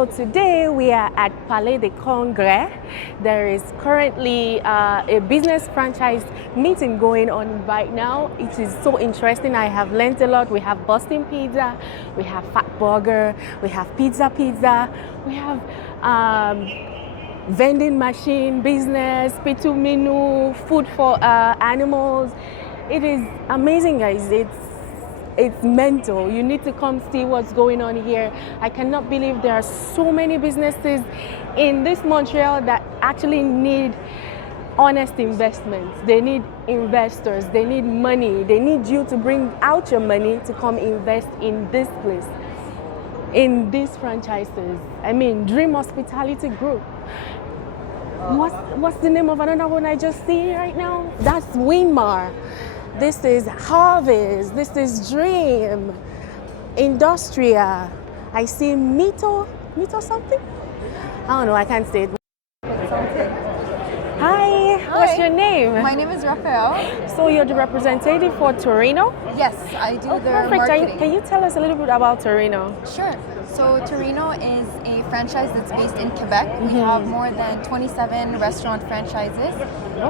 So today we are at Palais des Congrès. There is currently a business franchise meeting going on right now. It is so interesting. I have learned a lot. We have Boston Pizza, we have Fat Burger, we have Pizza, we have vending machine business, Pitu Menu, food for animals. It is amazing, guys. It's mental. You need to come see what's going on here. I cannot believe there are so many businesses in this Montreal that actually need honest investments. They need investors. They need money. They need you to bring out your money to come invest in this place, in these franchises. I mean, Dream Hospitality Group. What's the name of another one I just see right now? That's Winmar. This is Harvest. This is Dream. Industria. I see Mito something? I don't know, I can't say it. Hi, what's your name? My name is Raphael. So you're the representative for Torino? Yes, I do the perfect. marketing. Can you tell us a little bit about Torino? Sure. So Torino is a franchise that's based in Quebec. We have more than 27 restaurant franchises.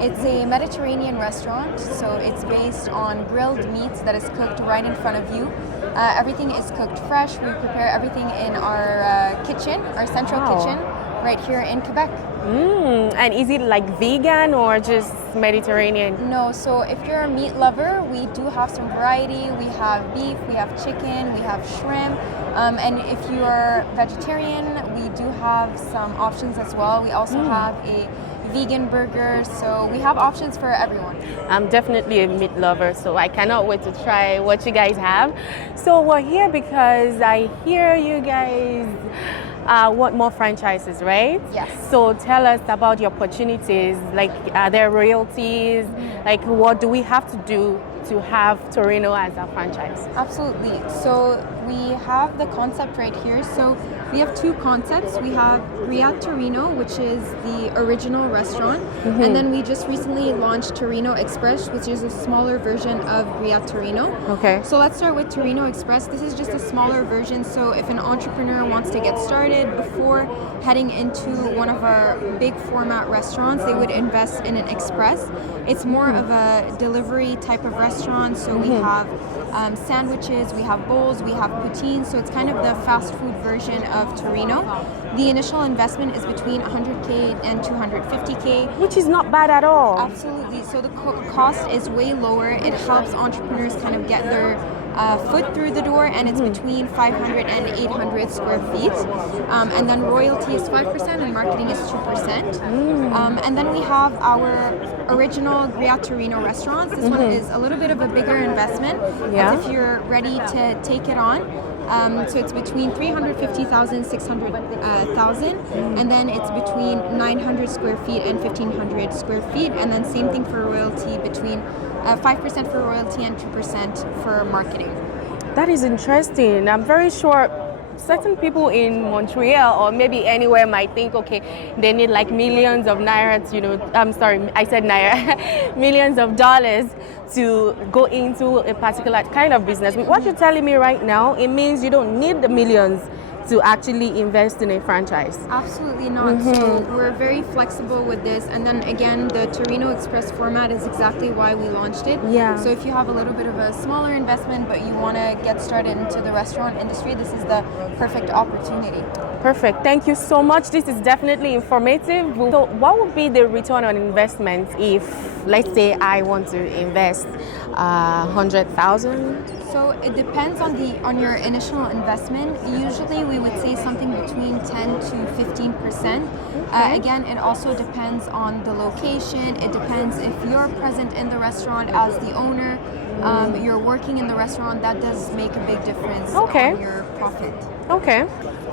It's a Mediterranean restaurant, so it's based on grilled meat that is cooked right in front of you. Everything is cooked fresh. We prepare everything in our kitchen, our central kitchen, right here in Quebec. And is it like vegan or just Mediterranean? No, so if you're a meat lover, we do have some variety. We have beef, we have chicken, we have shrimp. And if you're vegetarian, we do have some options as well. We also have a vegan burger, so we have options for everyone. I'm definitely a meat lover, so I cannot wait to try what you guys have. So we're here because I hear you guys want more franchises, right? Yes. So tell us about the opportunities, like are there royalties, like what do we have to do to have Torino as a franchise? Absolutely. So we have the concept right here. So we have two concepts. We have Griot Torino, which is the original restaurant, and then we just recently launched Torino Express, which is a smaller version of Griot Torino. Okay. So let's start with Torino Express. This is just a smaller version. So if an entrepreneur wants to get started before heading into one of our big format restaurants, they would invest in an Express. It's more of a delivery type of restaurant. So we have sandwiches, we have bowls, we have poutine. So it's kind of the fast food version of Torino. The initial investment is between 100K and 250K. Which is not bad at all. Absolutely. So the cost is way lower. It helps entrepreneurs kind of get their foot through the door, and it's between 500 and 800 square feet. And then royalty is 5% and marketing is 2%. And then we have our original Griot Torino restaurants. This one is a little bit of a bigger investment. If you're ready to take it on. So it's between 350,000 and 600,000, and then it's between 900 square feet and 1,500 square feet, and then same thing for royalty, between 5% for royalty and 2% for marketing. That is interesting. I'm very sure certain people in Montreal or maybe anywhere might think, okay, they need like millions of naira, I'm sorry, I said naira, millions of dollars to go into a particular kind of business. What you're telling me right now, it means you don't need the millions to actually invest in a franchise. Absolutely not. So we're very flexible with this, and then again, the Torino Express format is exactly why we launched it. So if you have a little bit of a smaller investment but you want to get started into the restaurant industry, this is the perfect opportunity. Perfect. Thank you so much. This is definitely informative. So what would be the return on investment if, let's say, I want to invest 100,000? So it depends on your initial investment. Usually we would say something between 10 to 15%. Again, it also depends on the location. It depends if you're present in the restaurant as the owner, you're working in the restaurant. That does make a big difference on your profit. Okay.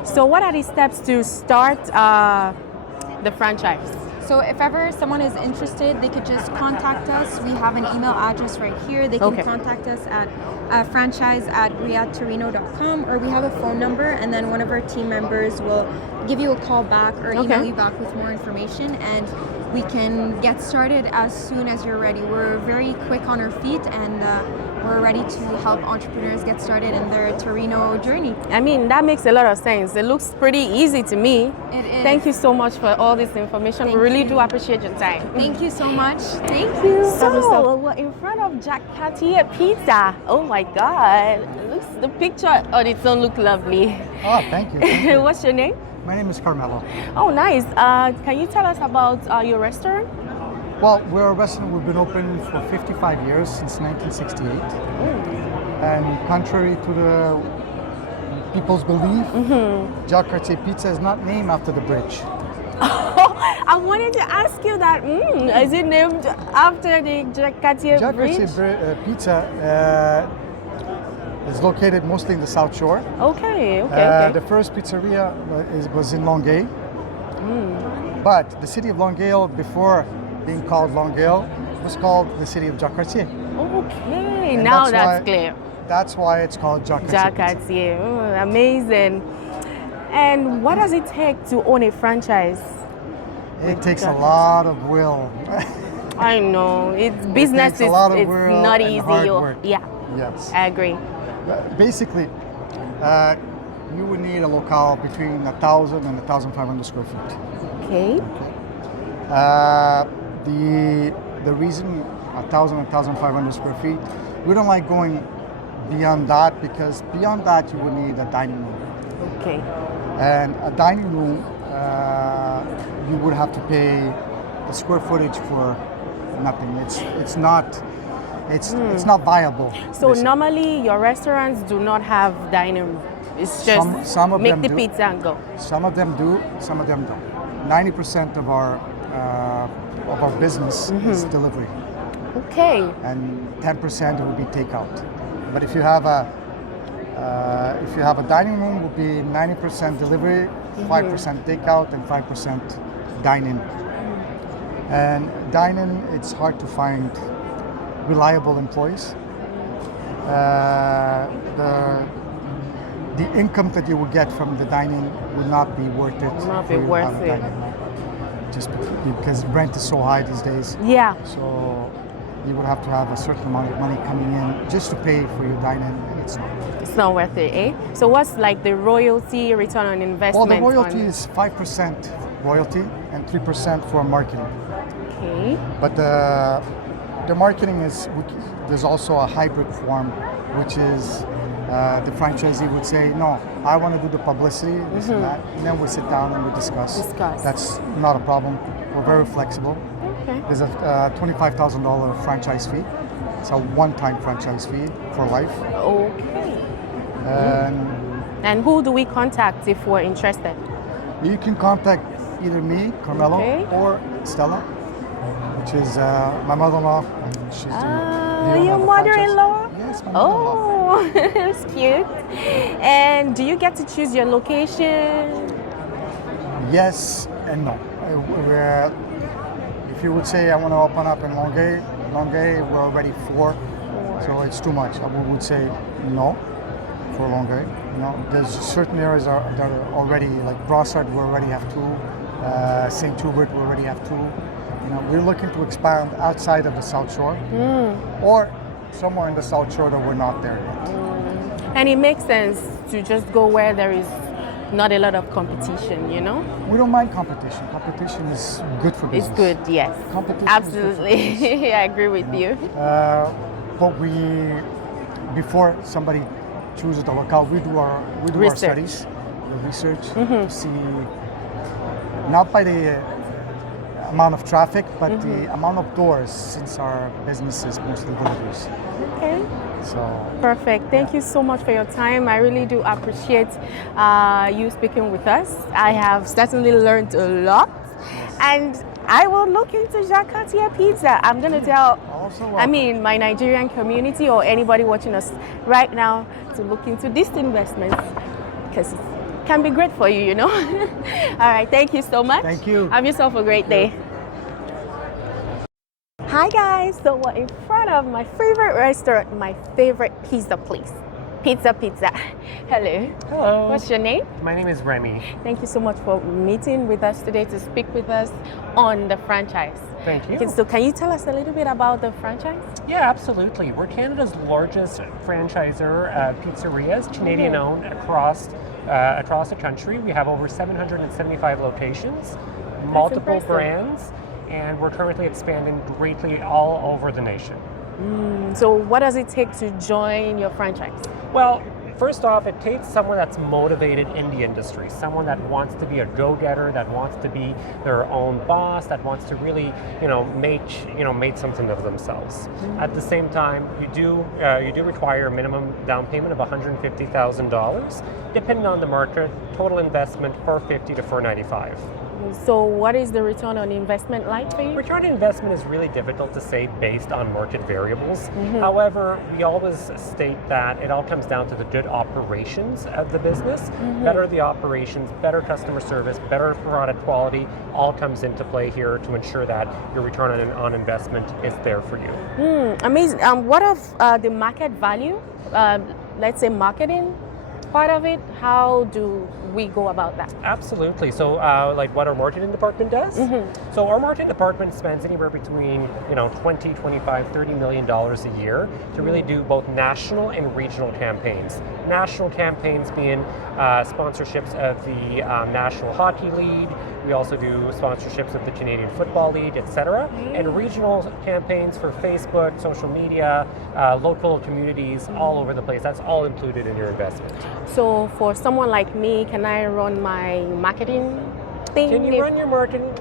So what are the steps to start the franchise? So if ever someone is interested, they could just contact us. We have an email address right here. They can contact us at franchise@griottorino.com, or we have a phone number, and then one of our team members will give you a call back or email Okay. you back with more information, and we can get started as soon as you're ready. We're very quick on our feet, and we're ready to help entrepreneurs get started in their Torino journey. I mean, that makes a lot of sense. It looks pretty easy to me. It is. Thank you so much for all this information. Thank we really you. do appreciate your time. Thank you so much. Thank you. So we're in front of Jack Cartier Pizza. Oh my God! The picture on its own look lovely. Oh, thank you. Thank you. What's your name? My name is Carmelo. Oh, nice. Can you tell us about your restaurant? Well, we're a restaurant. We've been open for 55 years, since 1968. And contrary to the people's belief, Jack Cartier Pizza is not named after the bridge. I wanted to ask you that. Is it named after the Jack Cartier Jack Bridge? Cartier Pizza is located mostly in the South Shore. Okay, okay. The first pizzeria was in Longueuil. But the city of Longueuil, before being called Longueuil, was called the city of Jack Cartier. Okay, And now that's that's why- clear. That's why it's called Jack Cartier. Jack Pizza. Cartier, amazing. And what does it take to own a franchise? It takes a Jack lot of will. I know, it's business takes a lot of it's will not and easy. hard work. Yeah, Yes. I agree. Basically, you would need a locale between 1,000 and 1,500 square feet. Okay. The reason 1,000 and 1,500 square feet, we don't like going beyond that, because beyond that you would need a dining room. Okay. And a dining room, you would have to pay the square footage for nothing. It's not viable. So basically. normally your restaurants do not have dining room. It's just Some of make them the do. pizza and go. Some of them do, some of them don't. 90% of our business is delivery, Okay. and 10% will be takeout. But if you have a dining room, it will be 90% delivery, 5% takeout, and 5% dine-in. And dine-in, it's hard to find reliable employees. The income that you will get from the dining would not be worth it. Will not for be you to worth have a it. dine-in. Just because rent is so high these days. Yeah. So you would have to have a certain amount of money coming in just to pay for your dining, and it's not. It's not worth it, eh? So what's like the royalty return on Well, investment? the royalty on... is 5% royalty and 3% for marketing. Okay. But the marketing is, there's also a hybrid form, which is the franchisee would say, no, I want to do the publicity, this and that. And then we sit down and we discuss. That's not a problem. We're very flexible. Okay. There's a $25,000 franchise fee. It's a one-time franchise fee for life. Okay. And who do we contact if we're interested? you can contact either me, Carmelo, Okay. or Stella, which is my mother-in-law. She's the owner Your of the franchise. mother-in-law? Yes, my mother-in-law. Oh, that's cute. And do you get to choose your location? Yes and no. If you would say I want to open up in Longueuil, we're already 4, so it's too much. I would say no for Longueuil. You know, there's certain areas that are already, like Brossard, we already have 2. St. Hubert, we already have 2. You know, we're looking to expand outside of the South Shore, or somewhere in the South Shore that we're not there yet. And it makes sense to just go where there is not a lot of competition, you know? We don't mind competition. Competition is good for It's business. good, yes. Competition Absolutely. I agree with you. But before somebody chooses the locale, we do our Research. studies, the research to see, not by the amount of traffic, but the amount of doors, since our business is mostly deliveries. Okay. So Perfect. Thank you so much for your time. I really do appreciate you speaking with us. I have certainly learned a lot. And I will look into Jack Cartier Pizza. I'm going to tell, my Nigerian community or anybody watching us right now to look into this investment, because it can be great for you, you know. All right. Thank you so much. Thank you. Have yourself a great day. Hi guys, so we're in front of my favorite restaurant, my favorite pizza place, Pizza. Hello. Hello. What's your name? My name is Remy. Thank you so much for meeting with us today to speak with us on the franchise. Thank you. Okay, so can you tell us a little bit about the franchise? Yeah, absolutely. We're Canada's largest franchisor pizzerias, Canadian owned across the country. We have over 775 locations, multiple impressive. brands, and we're currently expanding greatly all over the nation. So what does it take to join your franchise? Well, first off, it takes someone that's motivated in the industry, someone that wants to be a go-getter, that wants to be their own boss, that wants to really, make something of themselves. At the same time, you do require a minimum down payment of $150,000, depending on the market. Total investment $450 to $495. So what is the return on investment like for you? Return on investment is really difficult to say based on market variables. However, we always state that it all comes down to the good operations of the business. Better the operations, better customer service, better product quality, all comes into play here to ensure that your return on investment is there for you. Amazing. What of the market value? Let's say marketing part of it. How do we go about that? Absolutely. So, like what our marketing department does. So, our marketing department spends anywhere between 20, 25, $30 million a year to really do both national and regional campaigns. National campaigns being sponsorships of the National Hockey League. We also do sponsorships of the Canadian Football League, etc. And regional campaigns for Facebook, social media, local communities all over the place. That's all included in your investment. So for someone like me, can I run my marketing thing? Can you run your marketing?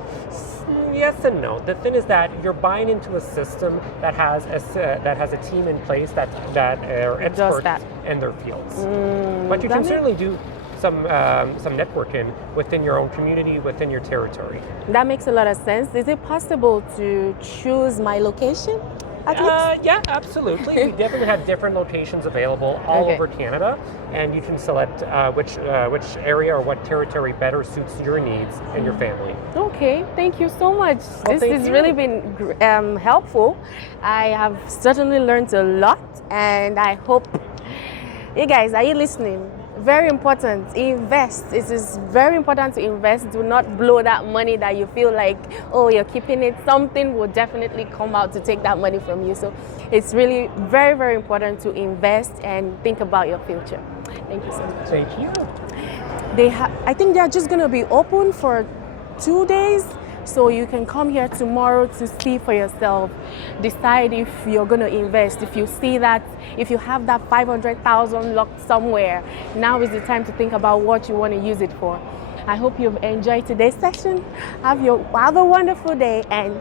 Yes and no. The thing is that you're buying into a system that has a team in place that are experts in their fields. But you can certainly do some networking within your own community, within your territory. That makes a lot of sense. Is it possible to choose my location at least? Yeah, absolutely. We definitely have different locations available all over Canada, and you can select which area or what territory better suits your needs and your family. Okay, thank you so much. Well, this has really been helpful. I have certainly learned a lot, and I hope you guys, are you listening? Very important, invest. It is very important to invest. Do not blow that money that you feel like, oh, you're keeping it. Something will definitely come out to take that money from you. So it's really very, very important to invest and think about your future. Thank you so much. Thank you. I think they're just going to be open for 2 days. So you can come here tomorrow to see for yourself, decide if you're going to invest. If you see that, if you have that 500,000 locked somewhere, now is the time to think about what you want to use it for. I hope you've enjoyed today's session. Have a wonderful day, and